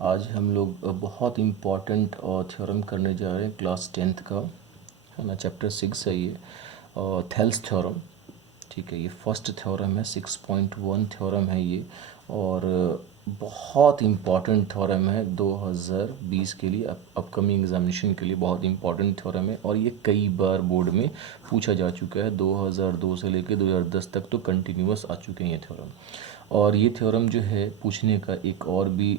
आज हम लोग बहुत इम्पॉर्टेंट थ्योरम करने जा रहे हैं क्लास 10th का, है ना। चैप्टर 6 है ये, थेल्स थ्योरम। ठीक है, ये फर्स्ट थ्योरम है, 6.1 थ्योरम है ये। और बहुत इम्पॉर्टेंट थ्योरम है 2020 के लिए, अपकमिंग एग्जामिनेशन के लिए बहुत इम्पॉर्टेंट थ्योरम है। और ये कई बार बोर्ड में पूछा जा चुका है, 2002 से लेकर 2010 तक तो कंटिन्यूअस आ चुके हैं ये थ्योरम। और ये थ्योरम जो है पूछने का एक और भी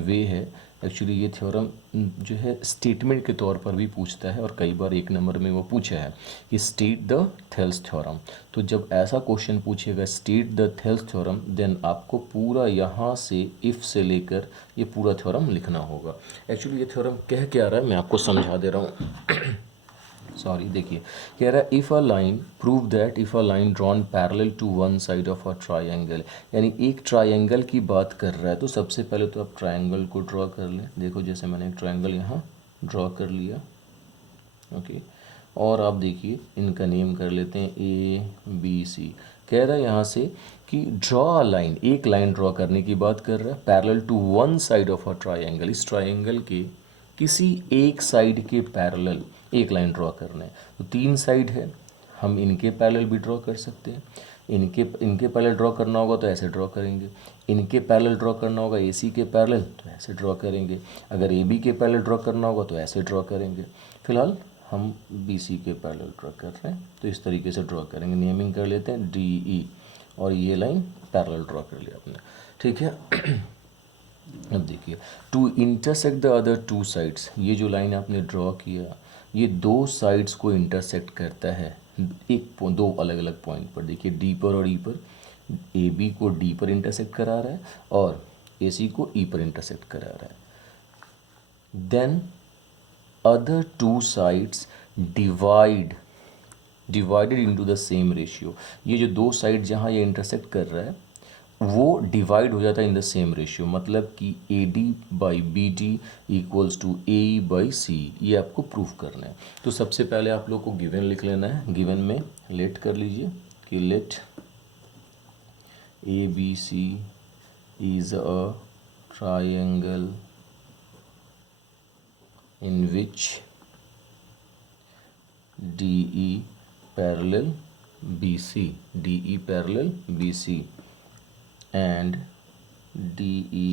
वे है। एक्चुअली ये थ्योरम जो है स्टेटमेंट के तौर पर भी पूछता है, और कई बार एक नंबर में वो पूछा है कि स्टेट द थेल्स थ्योरम। तो जब ऐसा क्वेश्चन पूछेगा state the Thales theorem, then आपको पूरा यहाँ से इफ़ से लेकर ये पूरा थ्योरम लिखना होगा। एक्चुअली ये थ्योरम कह क्या रहा है मैं आपको समझा दे रहा हूँ। सॉरी, देखिए कह रहा है if a line prove that if a line drawn parallel to one side of a triangle, यानी एक ट्राइंगल की बात कर रहा है। तो सबसे पहले तो आप ट्राइंगल को ड्रॉ कर लें। देखो जैसे मैंने एक ट्राइंगल यहाँ ड्रॉ कर लिया, ओके। और आप देखिए इनका नेम कर लेते हैं ABC। कह रहा है यहाँ से कि ड्रॉ अ लाइन, एक लाइन ड्रॉ करने की बात कर रहा है, parallel to one side of a triangle, इस ट्राइंगल के किसी एक साइड के पैरेलल एक लाइन ड्रॉ करना है। तो तीन साइड है, हम इनके पैरेलल भी ड्रॉ कर सकते हैं। इनके इनके पैरेलल ड्रॉ करना होगा तो ऐसे ड्रॉ करेंगे। इनके पैरेलल ड्रॉ करना होगा AC के पैरेलल तो ऐसे ड्रॉ करेंगे। अगर AB के पैरेलल ड्रॉ करना होगा तो ऐसे ड्रॉ करेंगे। फिलहाल हम BC के पैरेलल ड्रॉ कर रहे हैं तो इस तरीके से ड्रॉ करेंगे। नेमिंग कर लेते हैं DE, और ये लाइन पैरेलल ड्रॉ कर लिया आपने, ठीक है। अब देखिए to intersect the other two sides, ये जो लाइन आपने ड्रॉ किया ये दो साइड्स को इंटरसेक्ट करता है, दो अलग अलग पॉइंट पर। देखिए D पर और E पर, AB को D पर इंटरसेक्ट करा रहा है और AC को E पर इंटरसेक्ट करा रहा है। Then other two sides divided into the same ratio, ये जो दो साइड जहाँ ये इंटरसेक्ट कर रहा है वो डिवाइड हो जाता है इन द सेम रेशियो, मतलब कि AD/BD equals to AE by C. ये आपको प्रूफ करना है। तो सबसे पहले आप लोग को गिवन लिख लेना है। गिवन में लेट कर लीजिए कि let ABC is a triangle in which DE parallel DE parallel BC and DE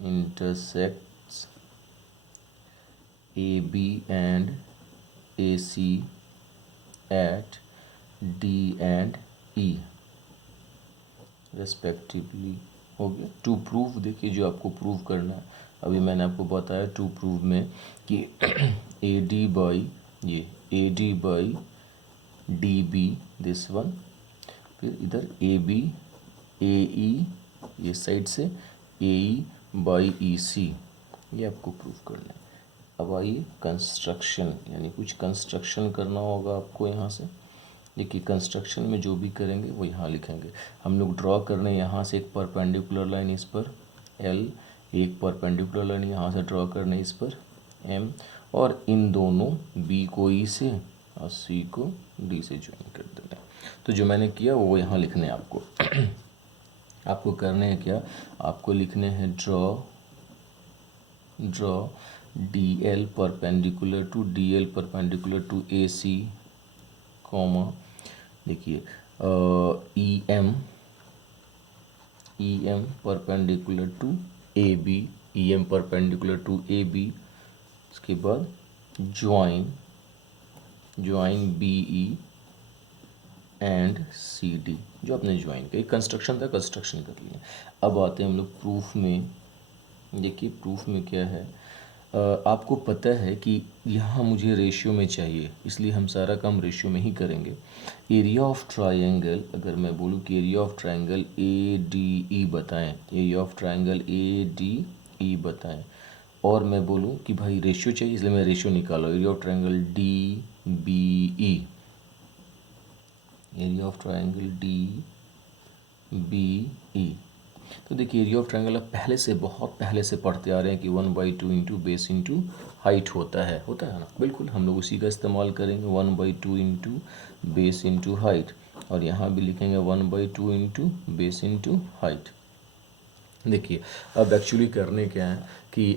intersects AB and AC at D and E respectively. हो गया। टू प्रूव, देखिए जो आपको प्रूव करना है अभी मैंने आपको बताया टू प्रूव में कि AD/DB दिस वन, फिर इधर AB AE ये साइड से AE/EC, ये आपको प्रूव करना है। अब आइए कंस्ट्रक्शन, यानी कुछ कंस्ट्रक्शन करना होगा आपको यहाँ से। देखिए कंस्ट्रक्शन में जो भी करेंगे वो यहाँ लिखेंगे। हम लोग ड्रॉ करने यहाँ से एक परपेंडिकुलर लाइन इस पर L, एक परपेंडिकुलर लाइन यहाँ से ड्रॉ करने इस पर M, और इन दोनों B को E से और C को D से ज्वाइन कर देना है। तो जो मैंने किया वो यहाँ लिखने हैं आपको। आपको करने हैं क्या, आपको लिखने हैं draw DL perpendicular to AC, comma, देखिए EM परपेंडिकुलर टू AB, इसके बाद ज्वाइन BE एंड CD, जो आपने ज्वाइन किया। कंस्ट्रक्शन था, कंस्ट्रक्शन कर लिया। अब आते हैं हम लोग प्रूफ में। देखिए प्रूफ में क्या है, आपको पता है कि यहाँ मुझे रेशियो में चाहिए, इसलिए हम सारा काम रेशियो में ही करेंगे। एरिया ऑफ ट्राइंगल, अगर मैं बोलूँ कि एरिया ऑफ ट्राइंगल ADE बताएं, एरिया ऑफ ट्राइंगल ADE बताएं, और मैं बोलूँ कि भाई रेशियो चाहिए, इसलिए मैं रेशियो निकालो, area of triangle DBE, area of triangle DBE। तो देखिए एरिया ऑफ ट्रायंगल आप बहुत पहले से पढ़ते आ रहे हैं कि 1/2 इंटू बेस इंटू हाइट होता है ना। बिल्कुल हम लोग उसी का इस्तेमाल करेंगे, 1/2 इंटू बेस इंटू हाइट, और यहाँ भी लिखेंगे 1/2 इंटू बेस इंटू हाइट। देखिए अब एक्चुअली करने क्या है कि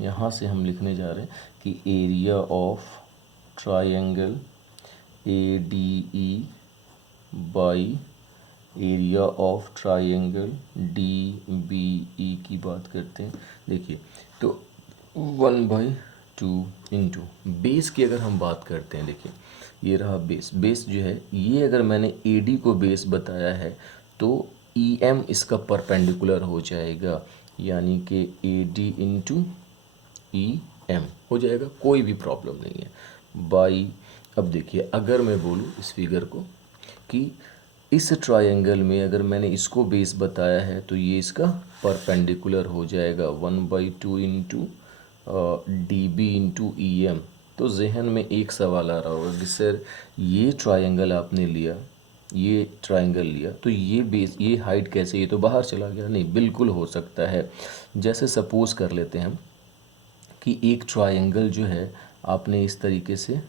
यहाँ से हम लिखने जा रहे हैं कि area of triangle A D E by area of triangle D B E की बात करते हैं। देखिए तो 1/2 इंटू बेस की अगर हम बात करते हैं, देखिए ये रहा बेस। बेस जो है ये अगर मैंने ए डी को बेस बताया है तो ई एम इसका परपेंडिकुलर हो जाएगा, यानी कि A D into E M हो जाएगा, कोई भी प्रॉब्लम नहीं है बाई। अब देखिए अगर मैं बोलूँ इस फिगर को कि इस ट्रायंगल में अगर मैंने इसको बेस बताया है तो ये इसका परपेंडिकुलर हो जाएगा 1/2 into D B into E M. तो जहन में एक सवाल आ रहा होगा कि सर ये ट्रायंगल आपने लिया, ये ट्रायंगल लिया तो ये बेस, ये हाइट कैसे, ये तो बाहर चला गया। नहीं, बिल्कुल हो सकता है। जैसे सपोज़ कर लेते हैं हम कि एक ट्रायंगल जो है आपने इस तरीके से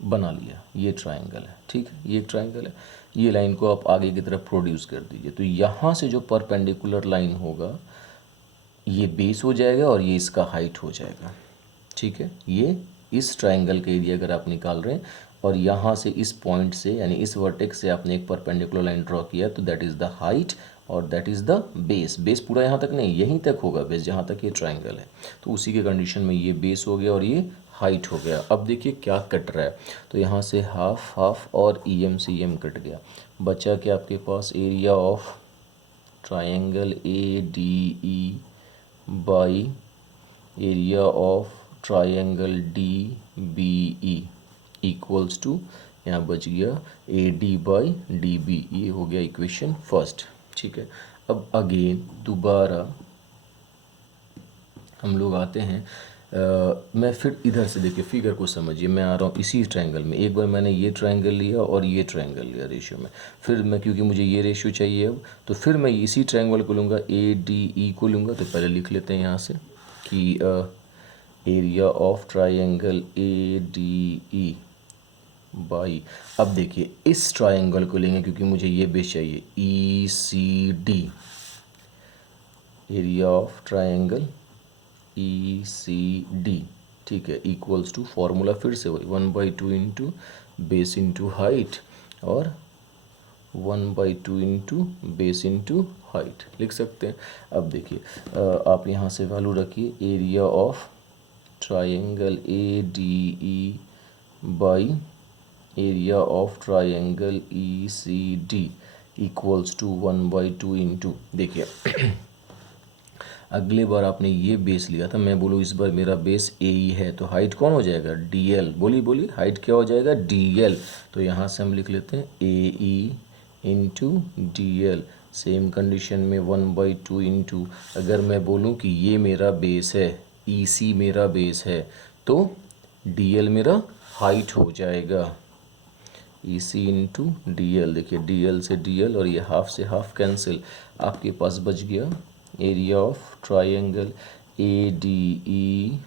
बना लिया, ये ट्रायंगल है, ठीक है, ये एक ट्रायंगल है। ये लाइन को आप आगे की तरफ प्रोड्यूस कर दीजिए तो यहाँ से जो परपेंडिकुलर लाइन होगा ये बेस हो जाएगा और ये इसका हाइट हो जाएगा, ठीक है। ये इस ट्रायंगल का एरिया अगर आप निकाल रहे हैं और यहाँ से इस पॉइंट से यानी इस वर्टेक्स से आपने एक परपेंडिकुलर लाइन ड्रॉ किया तो दैट इज़ द हाइट और that is the base. Base पूरा यहाँ तक नहीं, यहीं तक होगा बेस जहाँ तक ये ट्रायंगल है। तो उसी के कंडीशन में ये बेस हो गया और ये हाइट हो गया। अब देखिए क्या कट रहा है, तो यहाँ से हाफ हाफ और ई एम से एम कट गया, बचा कि आपके पास area of triangle A D E by area of triangle D B E equals to, यहाँ बच गया A D by D B. ये हो गया इक्वेशन फर्स्ट, ठीक है। अब अगेन दोबारा हम लोग आते हैं मैं फिर इधर से देखिए फिगर को समझिए, मैं आ रहा हूँ इसी ट्रायंगल में। एक बार मैंने ये ट्रायंगल लिया और ये ट्रायंगल लिया रेशियो में, फिर मैं क्योंकि मुझे ये रेशियो चाहिए अब तो फिर मैं इसी ट्रायंगल को लूँगा, ए डी ई को लूँगा। तो पहले लिख लेते हैं यहाँ से कि area of triangle A D E by, अब देखिए इस ट्रायंगल को लेंगे क्योंकि मुझे ये बेस चाहिए, E C D, area of triangle E C D, ठीक है, इक्वल्स टू फॉर्मूला फिर से वही 1/2 इंटू बेस इंटू हाइट और 1/2 इंटू बेस इंटू हाइट लिख सकते हैं। अब देखिए आप यहाँ से वैल्यू रखिए, area of triangle A D E by area of triangle E C D equals to 1/2 into, देखिए अगले बार आपने ये बेस लिया था, मैं बोलूँ इस बार मेरा बेस ए ई है तो हाइट कौन हो जाएगा, डी एल। बोलिए हाइट क्या हो जाएगा, डी एल। तो यहाँ से हम लिख लेते हैं A E into D L. Same condition में 1/2 इंटू, अगर मैं बोलूँ कि ये मेरा बेस है, ई सी मेरा बेस है तो डी एल मेरा हाइट हो जाएगा, ई सी इंटू डी एल। देखिए डी एल से डी एल और ये हाफ से हाफ कैंसिल, आपके पास बच गया area of triangle A D E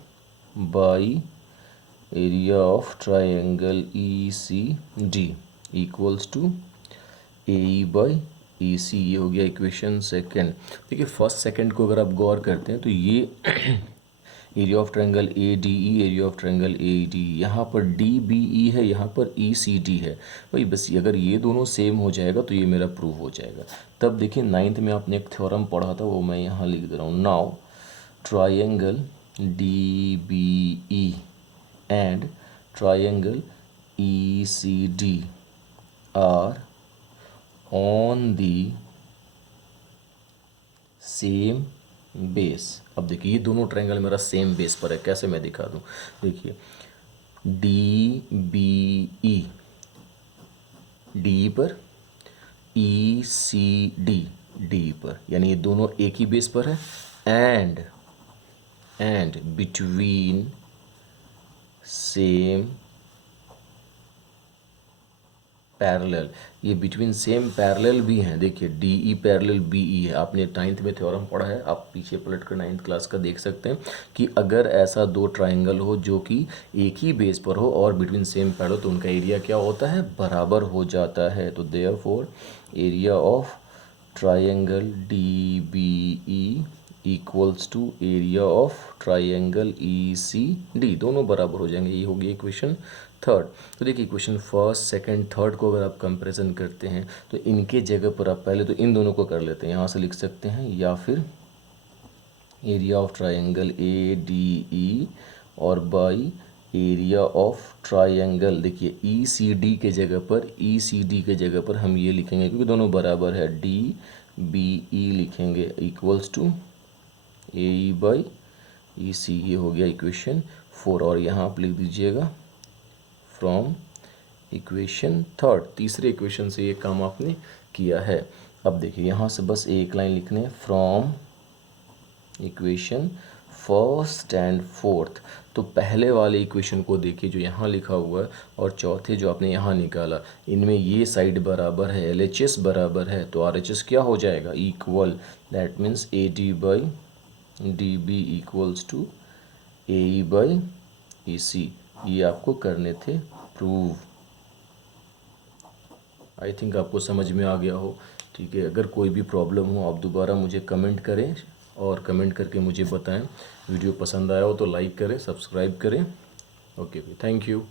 by area of triangle E C D equals to A E by E C. ये हो गया इक्वेशन सेकंड। देखिए फर्स्ट सेकंड को अगर आप गौर करते हैं तो ये area of triangle A D E, area of triangle A D, यहाँ पर डी बी ई है, यहाँ पर ई सी डी है। भाई बस अगर ये दोनों सेम हो जाएगा तो ये मेरा प्रूव हो जाएगा। तब देखिए नाइन्थ में आपने एक थ्योरम पढ़ा था, वो मैं यहाँ लिख दे रहा हूँ। Now triangle D B E and triangle E C D are on the same base. अब देखिए ये दोनों ट्रायंगल मेरा सेम बेस पर है, कैसे मैं दिखा दूँ, देखिए डी बी ई, डी पर, ई सी डी, डी पर, यानी ये दोनों एक ही बेस पर है। एंड बिटवीन सेम पैरेलल, ये बिटवीन सेम पैरेलल भी हैं। देखिए D E parallel B E है, आपने नाइन्थ में थ्योरम पढ़ा है, आप पीछे पलट कर नाइन्थ क्लास का देख सकते हैं कि अगर ऐसा दो ट्रायंगल हो जो कि एक ही बेस पर हो और बिटवीन सेम पैरेलल तो उनका एरिया क्या होता है, बराबर हो जाता है। तो therefore area of triangle D B E equals to area of triangle E C D, दोनों बराबर हो जाएंगे। ये होगी इक्वेशन थर्ड। तो देखिए इक्वेशन फर्स्ट सेकंड थर्ड को अगर आप कंपैरिजन करते हैं तो इनके जगह पर आप पहले तो इन दोनों को कर लेते हैं, यहाँ से लिख सकते हैं, या फिर area of triangle A D ई और बाई एरिया ऑफ ट्राइंगल, देखिए ई सी डी के जगह पर, ई सी डी के जगह पर हम ये लिखेंगे क्योंकि दोनों बराबर है, डी बी ई लिखेंगे equals to A E by E C. ये हो गया इक्वेशन 4 और यहाँ आप लिख दीजिएगा फ्रॉम इक्वेशन थर्ड। तीसरे इक्वेशन से ये काम आपने किया है। अब देखिए यहाँ से बस एक लाइन लिखने, from equation first and fourth. तो पहले वाले इक्वेशन को देखिए जो यहाँ लिखा हुआ है और चौथे जो आपने यहाँ निकाला, इनमें ये साइड बराबर है, LHS बराबर है, तो RHS क्या हो जाएगा, equal. That means AD by DB equals to AE by EC। ये आपको करने थे प्रूव। आई थिंक आपको समझ में आ गया हो। ठीक है, अगर कोई भी प्रॉब्लम हो आप दोबारा मुझे कमेंट करें और कमेंट करके मुझे बताएं। वीडियो पसंद आया हो तो लाइक करें, सब्सक्राइब करें। Okay, thank you.